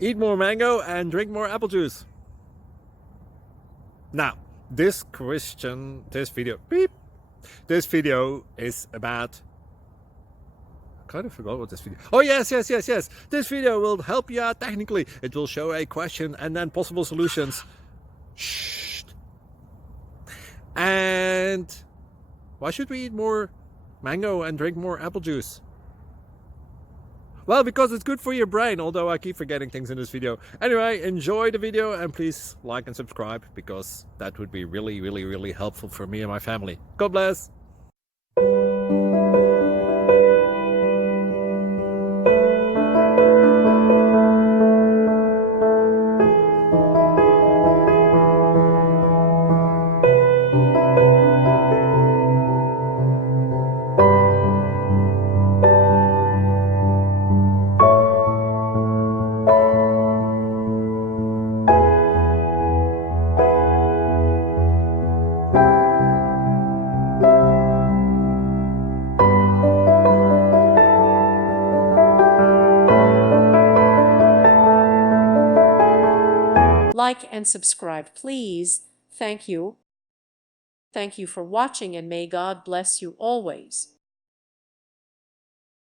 Eat more mango and drink more apple juice. Now, this video is about, I kind of forgot what this video. Oh, yes. This video will help you out technically. It will show a question and then possible solutions. Shh. And why should we eat more mango and drink more apple juice? Well, because it's good for your brain, although I keep forgetting things in this video. Anyway, enjoy the video and please like and subscribe, because that would be really helpful for me and my family. God bless! Like and subscribe, please. Thank you. Thank you for watching, and may God bless you always.